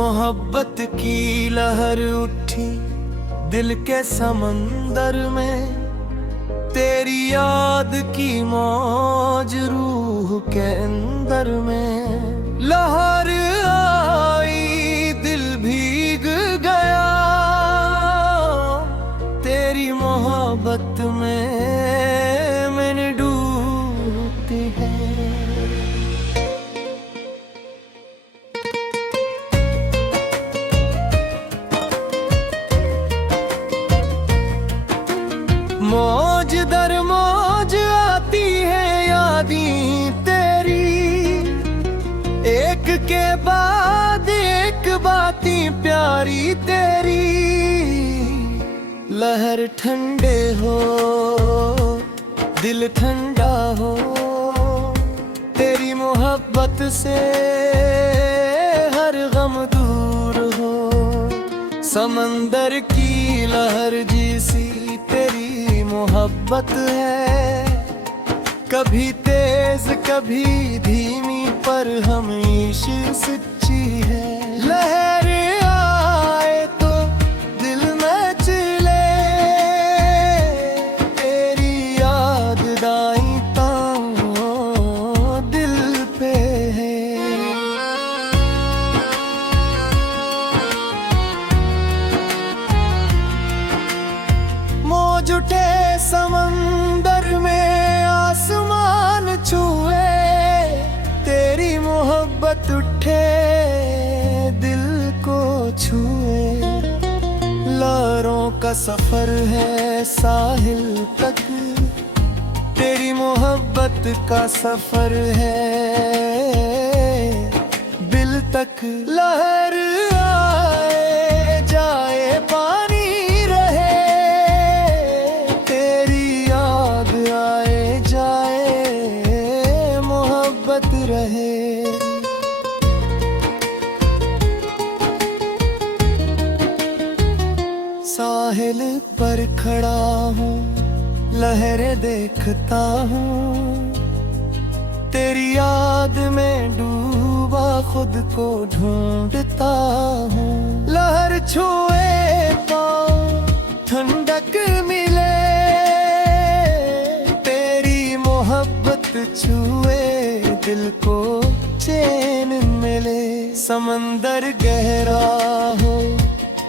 मोहब्बत की लहर उठी दिल के समंदर में, तेरी याद की मौज रूह के अंदर में। लहर आई दिल भीग गया, तेरी मोहब्बत में मैंने डूबती है। मौज दर मौज आती है यादें तेरी, एक के बाद एक बातें प्यारी तेरी। लहर ठंडे हो दिल ठंडा हो, तेरी मोहब्बत से हर गम दूर हो। समंदर की लहर जैसी तेरी मोहब्बत है, कभी तेज कभी धीमी पर हमेशा सच्ची है। लहर आए तो दिल में चले, तेरी याद दाईं तां दिल पे है। मौज उठे समंदर में आसमान छुए, तेरी मोहब्बत उठे दिल को छुए। लहरों का सफर है साहिल तक, तेरी मोहब्बत का सफर है दिल तक। लहर आए जाए पानी रहे, तेरी याद आए जाए मोहब्बत रहे। साहिल पर खड़ा हूँ लहरें देखता हूँ, तेरी याद में डूबा खुद को ढूंढता हूँ। लहर छुए पाँव ठंडक मिले, तेरी मोहब्बत छुए दिल को चैन मिले। समंदर गहरा हो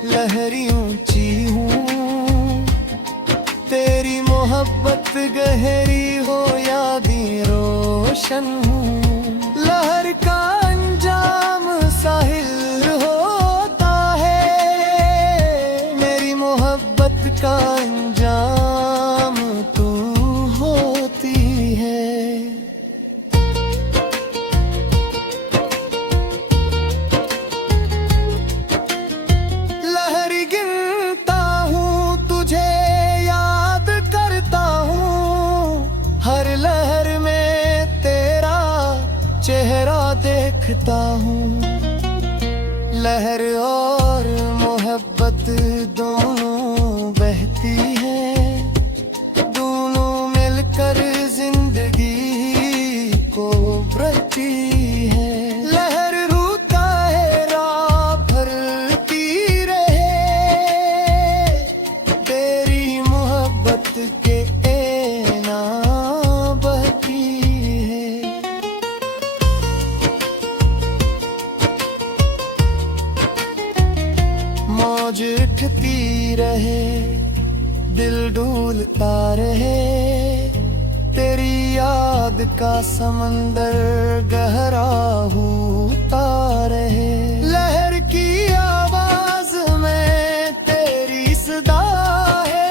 लहरी ऊंची हूँ, तेरी मोहब्बत गहरी हो यादें रोशन हूँ। लहर का अंजाम साहिल होता है, मेरी मोहब्बत का अंजाम तू होती है। चेहरा देखता हूँ, लहर और मोहब्बत दोनों बहती है, दोनों मिलकर जिंदगी को भरती है। लहर रूठा है राह भरती रहे, तेरी मोहब्बत के एना बहती है। मौज उठती रहे दिल डूलता रहे, तेरी याद का समंदर गहरा होता रहे। लहर की आवाज में तेरी सदा है,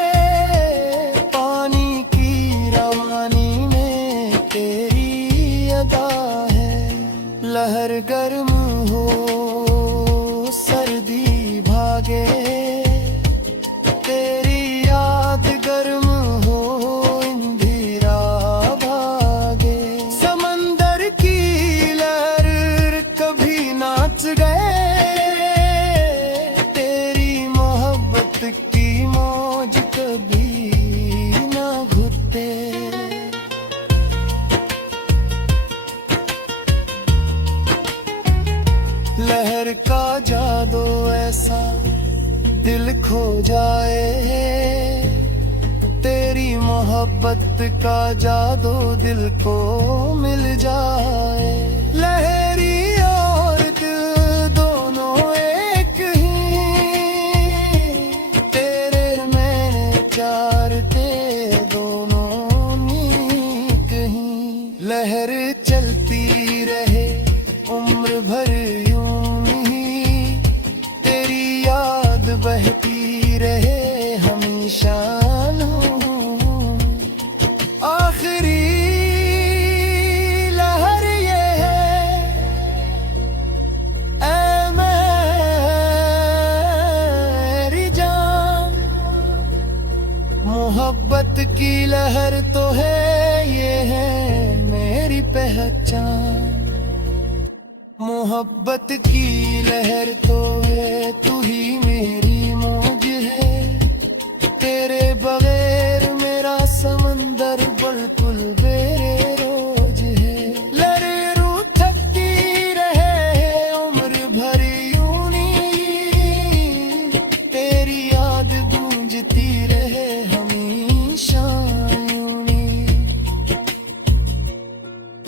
पानी की रवानी में तेरी अदा है। लहर गर्म हो सर्दी भागे, तेरी याद गर्म हो इंदिरा भागे। समंदर की लहर कभी नाच गए, दिल खो जाए, तेरी मोहब्बत का जादू दिल को मिल जाए। लहरी और दिल दोनों एक ही, तेरे मैंने चार ते दोनों नीक ही। लहर चलती रहे उम्र भर यूं ही, तेरी याद बहती रहे हमेशा। आखिरी लहर ये है ऐ मेरी जान, मोहब्बत की लहर तो है ये है मेरी पहचान। मोहब्बत की लहर तो है तू ही मेरी मौज है, तेरे बगैर मेरा समंदर बिल्कुल बेरोज है। लहरों थकती रहे उम्र भर यूं नी, तेरी याद गूंजती रहे हमेशा यूं नी।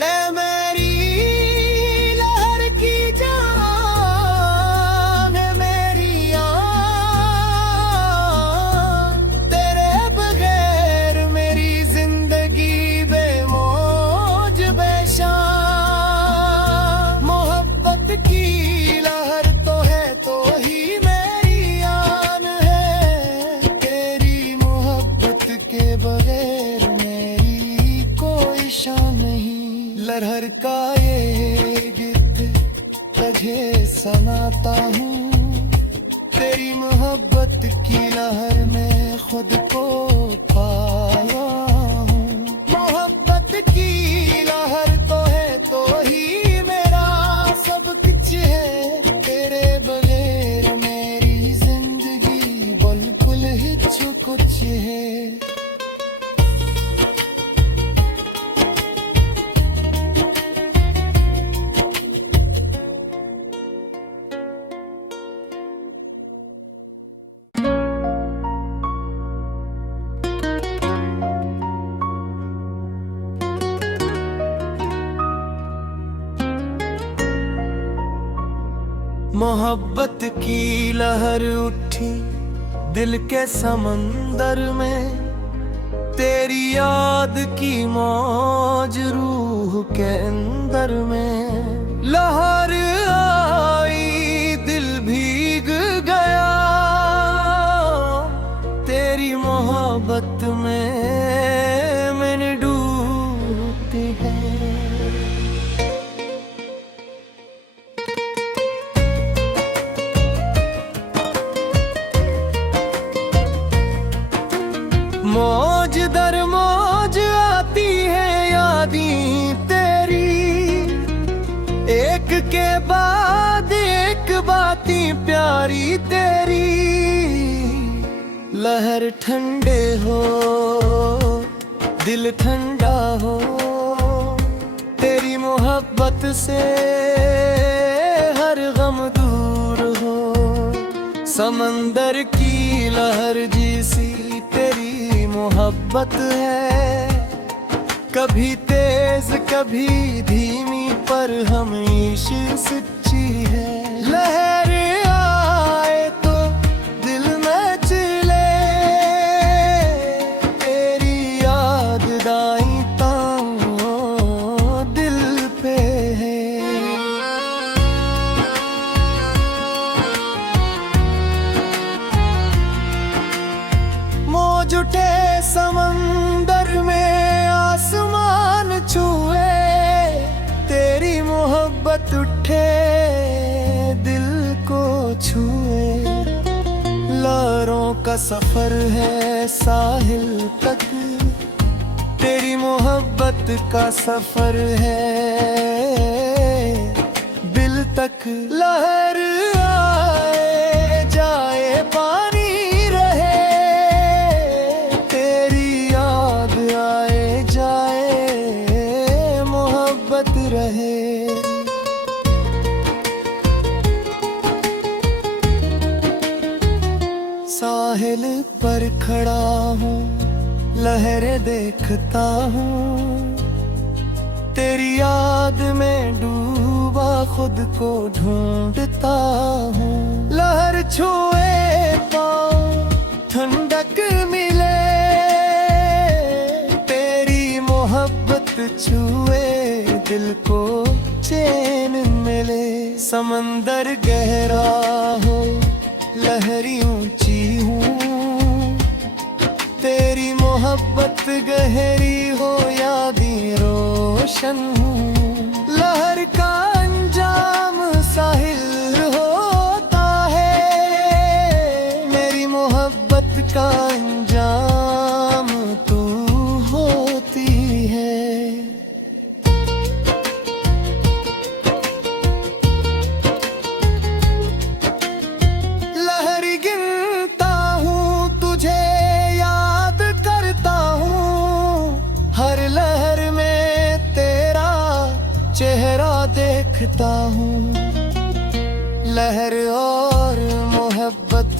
ले मेरी लहर की जान है मेरी आन, तेरे बगैर मेरी जिंदगी बेमौज बेशान। मोहब्बत की लहर तो है तो ही मेरी आन है, तेरी मोहब्बत के बगैर मेरी कोई शान नहीं। लहर का ये गीत तुझे सुनाता हूँ, तेरी मोहब्बत की लहर में खुद को पाया हूँ। मोहब्बत की लहर तो है तो ही मेरा सब कुछ है, तेरे बगैर मेरी जिंदगी बिल्कुल ही कुछ है। मोहब्बत की लहर उठी दिल के समंदर में, तेरी याद की मौज रूह के अंदर में। लहर आई दिल भीग गया, तेरी मोहब्बत में मैंने डूबती है। मौज दर मौज आती है यादें तेरी, एक के बाद एक बातें प्यारी तेरी। लहर ठंडे हो दिल ठंडा हो, तेरी मोहब्बत से हर गम दूर हो। समंदर की लहर जैसी तेरी मोहब्बत है, कभी तेज कभी धीमी पर हमेशा सच्ची है। लहर आए तो दिल मचले, तेरी याद दाईं तां दिल पे है। मौज उठे समंदर में आसमान छुए, तेरी मोहब्बत उठे दिल को छुए। लहरों का सफर है साहिल तक, तेरी मोहब्बत का सफर है दिल तक। लहर आए जाए पानी रहे, तेरी याद आए जाए मोहब्बत रहे। साहिल पर खड़ा हूँ, लहरें देखता हूँ, तेरी याद में डूबा खुद को ढूंढता हूँ। लहर छुए पाँव ठंडक मिले, तेरी मोहब्बत छुए दिल को चैन मिले। समंदर गहरा हो, लहरी ऊंची हूँ, तेरी मोहब्बत गहरी हो, यादें रोशन हूँ। लहर का अंजाम साहिल होता है, मेरी मोहब्बत का अंजाम तू होती है। चेहरा देखता हूँ, लहर और मोहब्बत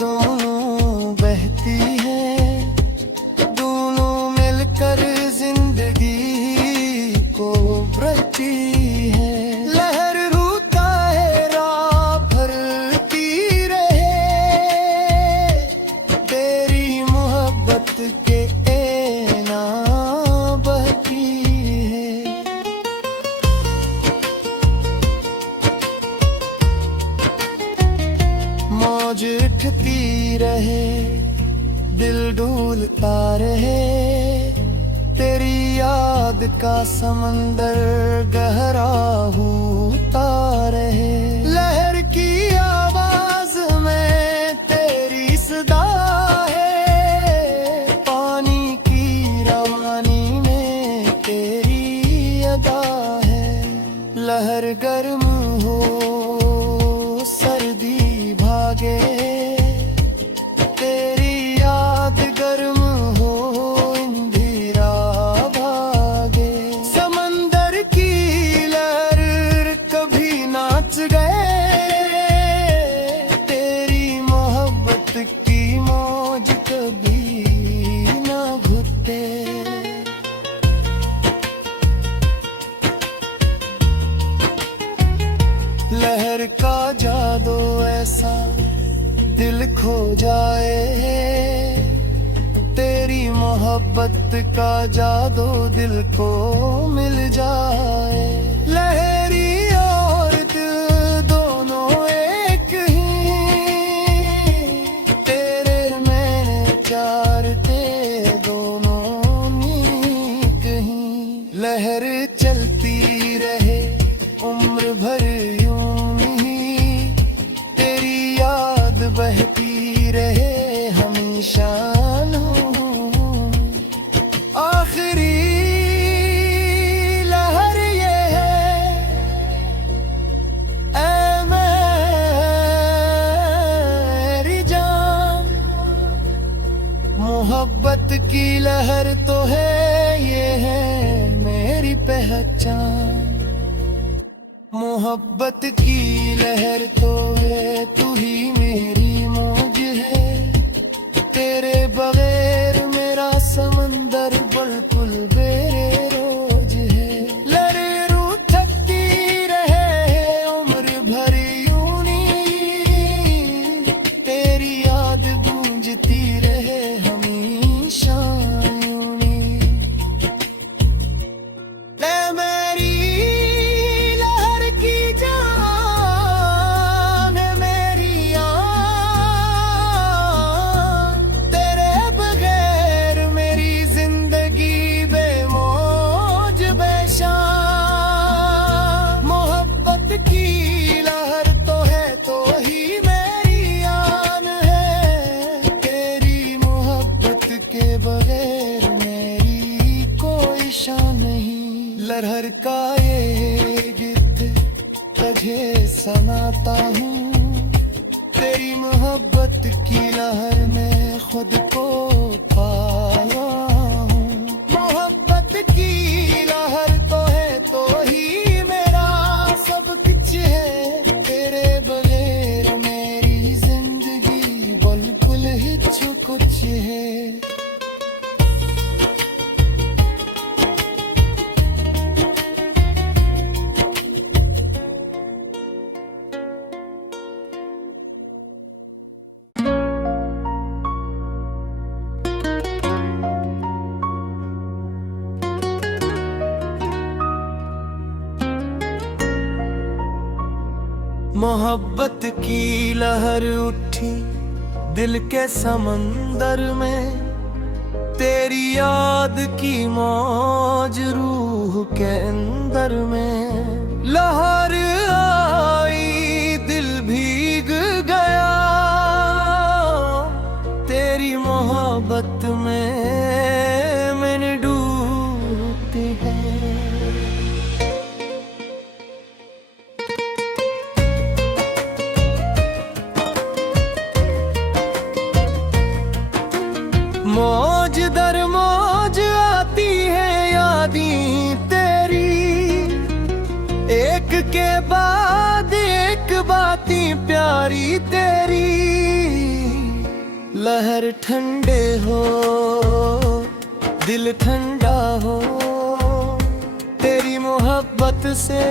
दोनों बहती है, दोनों मिलकर जिंदगी को भरती है। लहर रूठता है, राह भरती रहे, तेरी मोहब्बत के ऐना बहती है। मौज उठती रहे, दिल डूलता रहे, तेरी याद का समंदर गहरा होता रहे। लहर की आवाज में तेरी सदा है, पानी की रवानी में तेरी अदा है। लहर गर्म हो, सर्दी भागे, तेरी याद गर्म हो, इंदिरा भागे। समंदर की लहर कभी नाच गए, तेरी मोहब्बत की मौज कभी ना घुटे। लहर का जादू ऐसा दिल खो जाए, तेरी मोहब्बत का जादू दिल को मिल जाए। लहरी और दिल दोनों एक ही, तेरे मैंने चार थे दोनों नीक ही। लहर चलती रहे उम्र भर यूं ही, तेरी याद बहती रहे हमेशा। आखिरी लहर ये है, ऐ मेरी जान, मोहब्बत की लहर तो है, ये है मेरी पहचान। मोहब्बत की लहर तो है, तू ही मेरी मौज है, तेरे बगैर मेरा समंदर बिल्कुल बेरोज है। लहर उठती रहे उम्र भर यूं नी, तेरी याद गूंजती रहे हमेशा यूं नी। लहर का ये गीत तुझे सुनाता हूँ, तेरी मोहब्बत की लहर में खुद को पाया हूँ। मोहब्बत की लहर तो है तो ही मेरा सब कुछ है, तेरे बगैर मेरी जिंदगी बिल्कुल ही जो कुछ है। मोहब्बत की लहर उठी दिल के समंदर में, तेरी याद की मौज रूह के अंदर में। लहर आई दिल भीग गया, तेरी मोहब्बत में मैंने डूबती है। मौज दर मौज आती है यादें तेरी, एक के बाद एक बातें प्यारी तेरी। लहर ठंडे हो दिल ठंडा हो, तेरी मोहब्बत से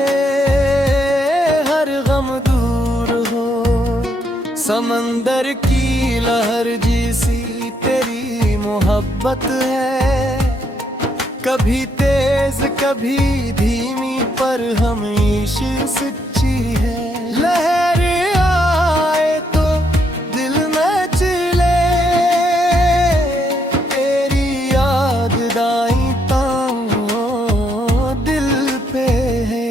हर गम दूर हो। समंदर की लहर जैसी तेरी मोहब्बत है, कभी तेज कभी धीमी पर हमेशा सच्ची है। लहर आए तो दिल मचले, तेरी याद दाईं तां दिल पे है।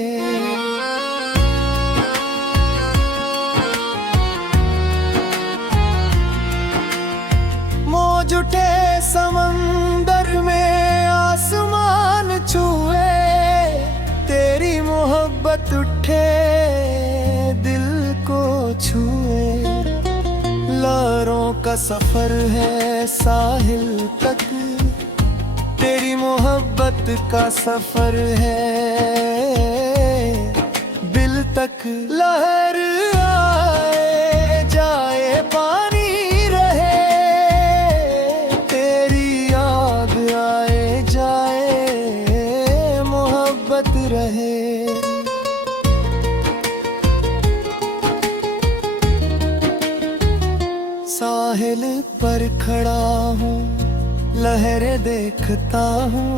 मौज उठे समंदर में आसमान छुए, तेरी मोहब्बत उठे दिल को छुए। लहरों का सफर है साहिल तक, तेरी मोहब्बत का सफर है दिल तक। लहर आए जाए पानी रहे, तेरी याद आए जाए मोहब्बत रहे। साहिल पर खड़ा हूँ लहरें देखता हूँ,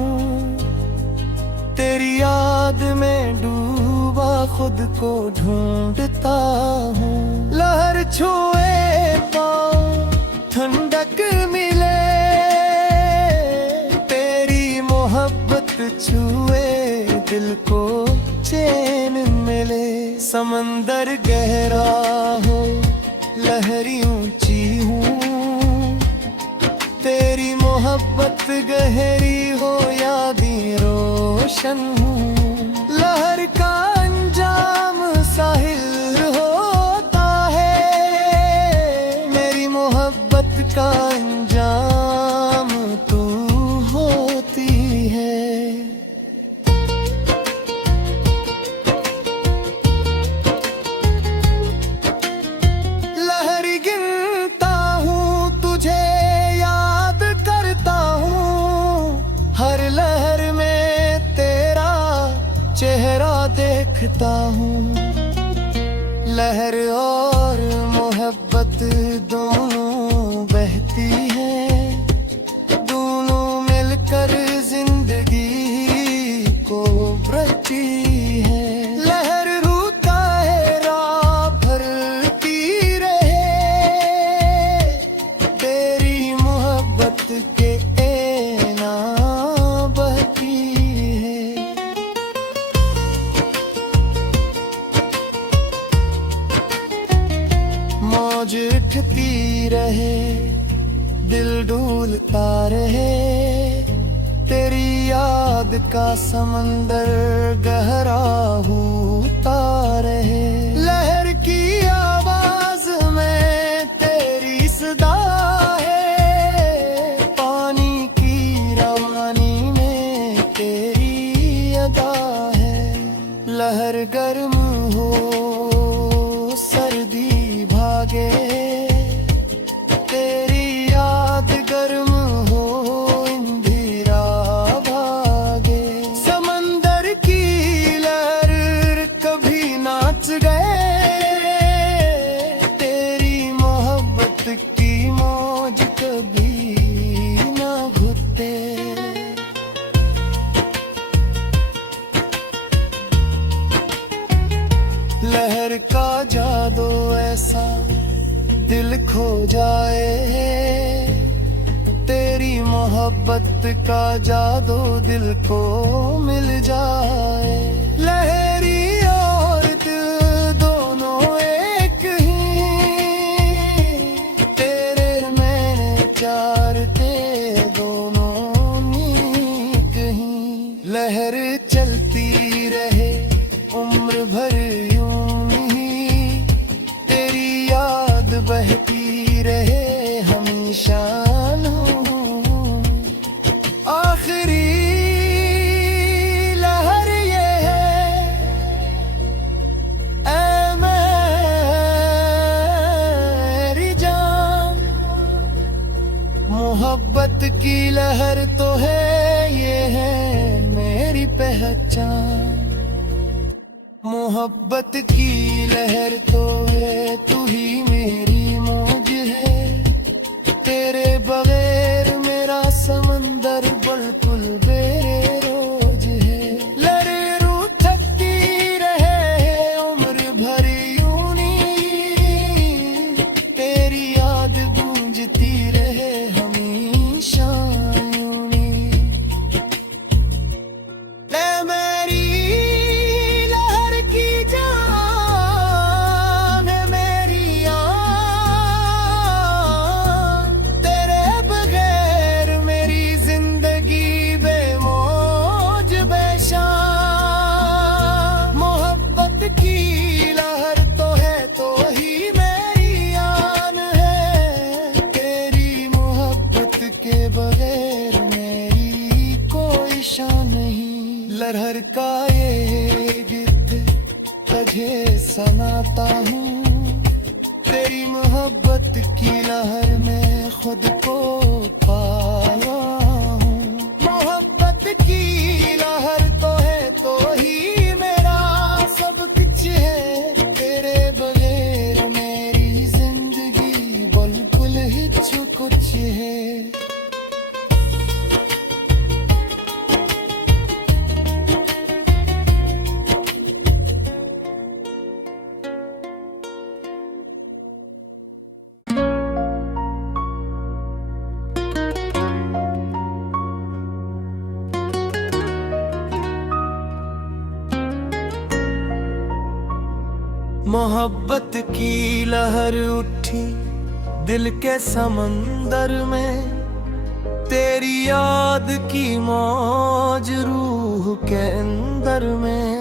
तेरी याद में डूबा खुद को ढूंढता हूँ। लहर छुए पाँव ठंडक मिले, तेरी मोहब्बत छुए दिल को चैन मिले। समंदर गहरा हो लहरी ऊंची हूँ, तेरी मोहब्बत गहरी हो यादें रोशन हूँ। लहर का अंजाम साहिल होता है, मेरी मोहब्बत का अंजाम तू होती है। लहर गिनता हूँ तुझे याद करता हूँ, हर लहर में तेरा चेहरा देखता हूँ। लहर और मोहब्बत दोनों बहती है, दोनों मिलकर जिंदगी को बहती है। लहर रूठता है राह भरती रहे, तेरी मोहब्बत के ऐना बहती है। मौज उठती रहे दिल डूलता रहे, तेरी याद का समंदर गहरा होता रहे। लहर की आवाज में तेरी सदा है, पानी की रवानी में तेरी अदा है। लहर गर्म हो सर्दी भागे, तेरी मोहब्बत का जादू दिल को मिल जाए। लहरी और दिल दोनों एक ही, तेरे मैंने चार ते दोनों नीक ही। लहर चलती रहे उम्र भर यूं ही, तेरी याद बहती रहे हमेशा। आखिरी लहर ये है ऐ मेरी जान, मोहब्बत की लहर तो है ये है मेरी पहचान। मोहब्बत की लहर तो है तू ही मेरी मौज है, तेरे बगैर मेरा समंदर बिल्कुल बेरोज है। लहरों थकती रहे उम्र भर यूं ही, तेरी याद गूंजती रहे हमेशा यूं ही। ले मेरी लहर की जान है मेरी आन, तेरे बगैर मेरी जिंदगी बेमौज बेशान। मोहब्बत की लहर तो है तो ही मेरी आन है, तेरी मोहब्बत के बगैर मेरी कोई शान नहीं। लहर का ये गीत तुझे सुनाता हूँ, तेरी मोहब्बत की लहर में खुद को पाया हूँ। मोहब्बत की लहर तो है तो ही मेरा सब कुछ है, तेरे बगैर मेरी जिंदगी बिल्कुल ही कुछ है। मोहब्बत की लहर उठी दिल के समंदर में, तेरी याद की मौज रूह के अंदर में।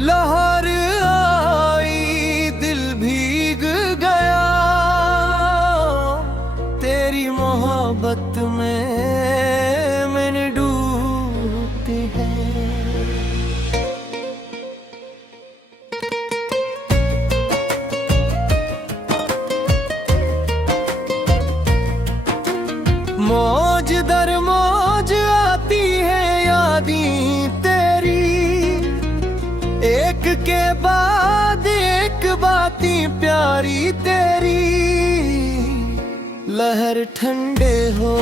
लहर आई दिल भीग गया, तेरी मोहब्बत में मैंने डूबती है। मौज दर मौज आती है यादें तेरी, एक के बाद एक बातें प्यारी तेरी। लहर ठंडे हो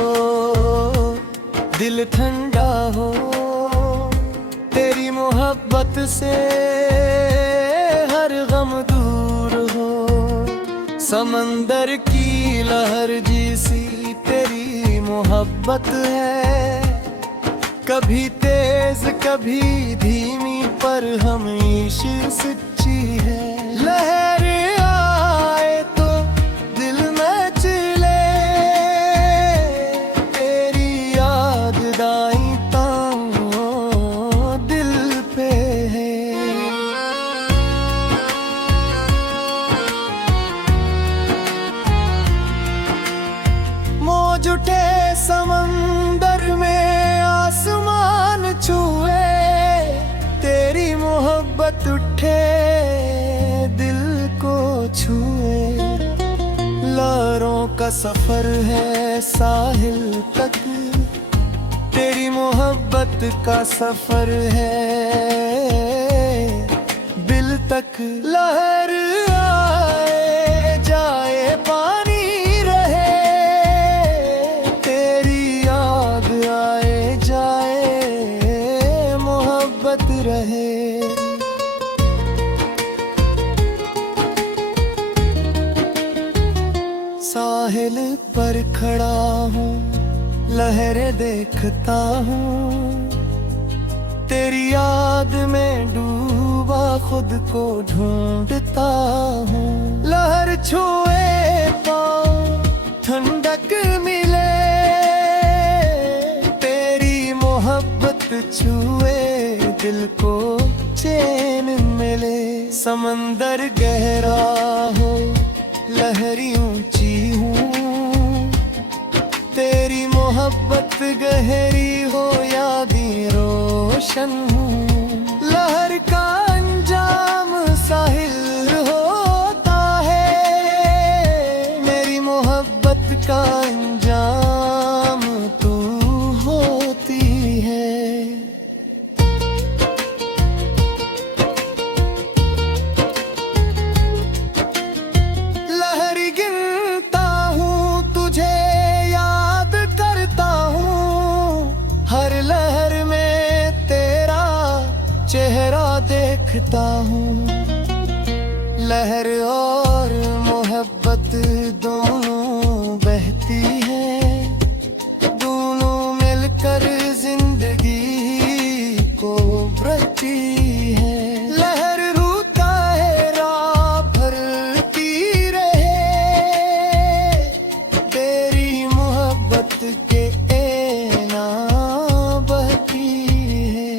दिल ठंडा हो, तेरी मोहब्बत से हर गम दूर हो। समंदर की लहर जैसी तेरी मोहब्बत है, कभी तेज कभी धीमी पर हमेशा सच्ची है। लहर आए तो दिल में चले, तेरी याद दाईं तां दिल पे है। मौज उठे समंदर में आसमान छुए, तेरी मोहब्बत उठे दिल को छुए। लहरों का सफर है साहिल तक, तेरी मोहब्बत का सफर है दिल तक। लहर आए जाए पानी रहे, तेरी याद आए जाए मोहब्बत रहे। साहिल पर खड़ा हूँ लहरें देखता हूँ, तेरी याद में डूबा खुद को ढूंढता हूँ। लहर छुए पाँव ठंडक मिले, तेरी मोहब्बत छुए दिल को चैन मिले। समंदर गहरा हो, लहरी ऊंची हूँ, तेरी मोहब्बत गहरी हो, यादें रोशन हूँ। लहर का अंजाम साहिल होता है, मेरी मोहब्बत का अंजाम तू होती है। लहरी गिनता हूँ तुझे, याद करता हूँ, हर लहर में तेरा चेहरा देखता हूँ। लहर और मोहब्बत दोनों बहती है, दोनों मिलकर जिंदगी को भरती है। लहर रूठा है राह भरती रहे, तेरी मोहब्बत के एना बहती है।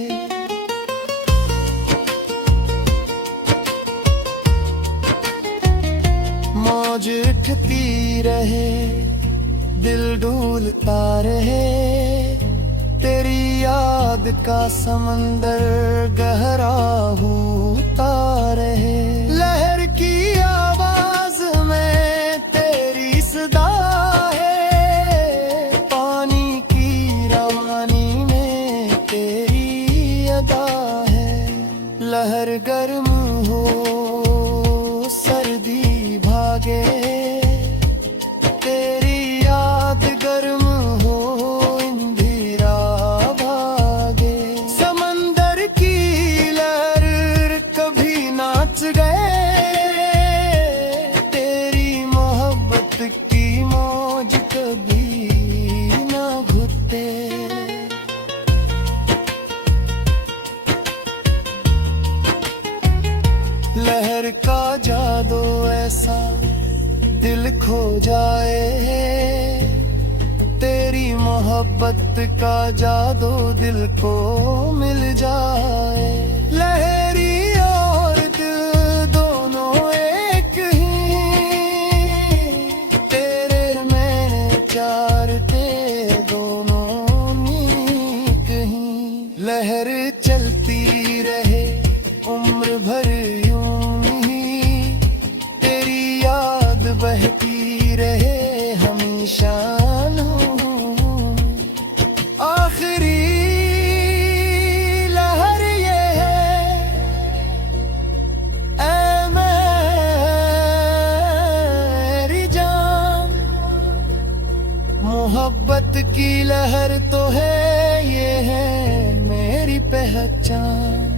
मौज उठती रहे, दिल डूलता रहे, तेरी याद का समंदर गहरा होता रहे। लहर की आवाज में तेरी सदा है, पानी की रवानी में तेरी अदा है। लहर गर्म हो सर्दी भागे, तेरी याद गर्म हो इंदिरा भागे। समंदर की लहर कभी नाच गए, तेरी मोहब्बत की मौज कभी ना घुटे। लहर का जादू ऐसा दिल खो जाए, तेरी मोहब्बत का जादू दिल को मिल जाए। लहरी और दिल दोनों एक ही, तेरे मैंने चार ते दोनों नीक ही। लहर चलती रहे उम्र भर यूं ही, तेरी याद बहती रहे हमेशा। आखिरी लहर ये है, ऐ मेरी जान, मोहब्बत की लहर तो है, ये है मेरी पहचान।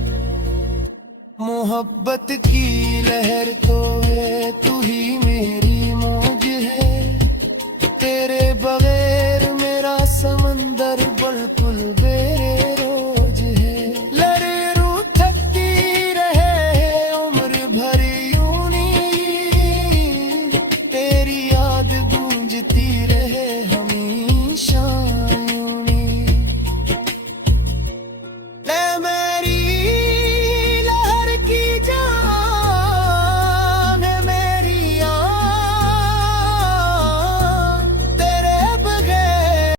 मोहब्बत की लहर तो है, तू ही मेरी मौज है, तेरे बगैर